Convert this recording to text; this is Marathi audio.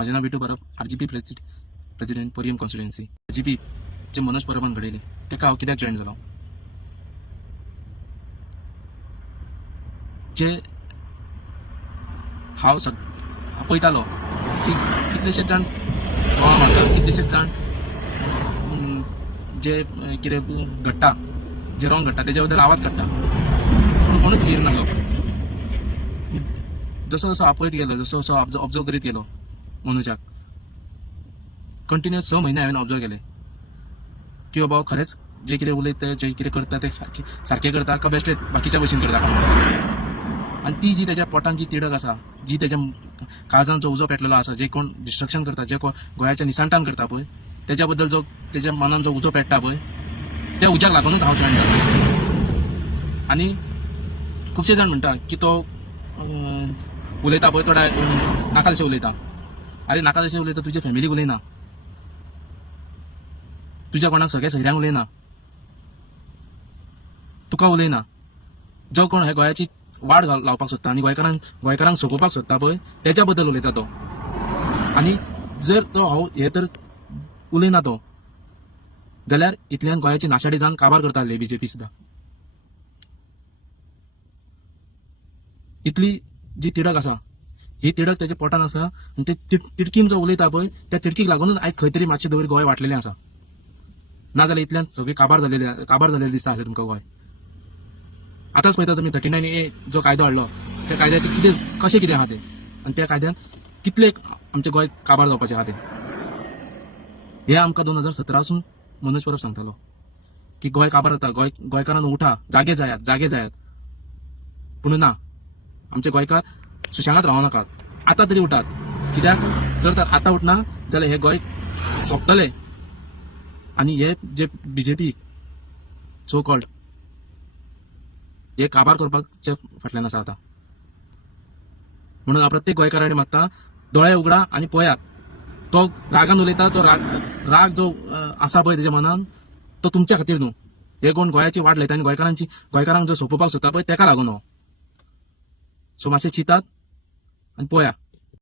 माझे नाव Vitu Parab, RGP president Poriem constituency. RGP जे मनोज परबान घडयले तेका हांव कित्याक जॉईन जालो? जे हांव पळयतालो की कितलेशेच जाण मारतात, कितलेशेच जाण जे कितें घडटा, जे रॉंग घडटा तेच्या बद्दल आवाज काडटा, पूण कोणूच वीर नाहलो. जसो जसो हांव पळयत गेलो, जसो जसो ऑब्जर्व करीत गेलो मनोजाक, कंटिन्युअस 6 म्हयने हांवें ऑब्जर्व केले की बाबा खरेंच जे कितें उलयता, जे कितें करता ते सारकें करता काय बेश्टे बाकीच्या भशेन करता. आनी ती जी तेज्या पोटान जी तिडक आसा, जी तेज्या काळजान जो उजो पेटलेलो आसा, जे कोण डिस्ट्रक्शन करता, जे कोण गोंयाच्या निसांतान करता पळय, तेज्या बद्दल जो तेज्या मनान जो उजो पेट्टा पळय, त्या उज्याक लागूनच हांव जॉईन जालो. आनी खुबशे जाण म्हणटा की तो उलयता पळय तो नाका तशें उलयता. अरे नाका तशें उलयता, तुजे फॅमिलीक उलयना, तुज्या कोणाक सगळ्या सैऱ्यांक उलयना, तुका उलयना. जो कोण हे गोंयाची वाड लावपाक सोदता आनी गोंयकारांक सोंपोवपाक सोदता पळय, तेच्या बद्दल उलयता तो. आनी जर तो हे तर उलयना तो, जाल्यार इतल्यान गोंयाची नाशाडी जावन काबार करता आसली BJP सुद्दां. इतली जी तिडक आसा, ही तिडक तेच्या पोटान आसा, आनी ते तिडकीन जो उलयता पळय, त्या तिडकीक लागूनच आयज खंय तरी मातशें दवरी गोंय वाटलेलें आसा. नाजाल्यार इतल्यान सगळी काबार जालेली दिसता आसलें तुमकां गोंय. आतांच पळयता तुमी 39A जो कायदो हाडलो, त्या कायद्याचें कशें कितें आहा तें, आनी त्या कायद्यान कितले आमचें गोंय काबार जावपाचें आहा तें. हे आमकां 2017 पासून मनोज परब सांगतालो की गोंय काबार जाता, गोंयकारांन उठा, जागे जायात. पूण ना, आमचे गोंयकार सुशेगाद रावं नाकात, आतां तरी उठात. कित्याक जर तर आतां उठना जाल्यार हे गोंय सोंपतले. आनी हे जे BJP सो कॉल्ड हे काबार करपाचे फाटल्यान आसा आतां. म्हणून हांव प्रत्येक गोंयकारांनी मागता, दोळे उगडा आनी पळयात. तो रागान उलयता, तो राग जो आसा पळय तेच्या मनान, तो तुमच्या खातीर न्हू. हे कोण गोंयाची वाट लायता आनी गोंयकारांक जो सोंपोवपाक सोदता पळय तेका लागून हो. सो मातशें चिंतात आनी पळया.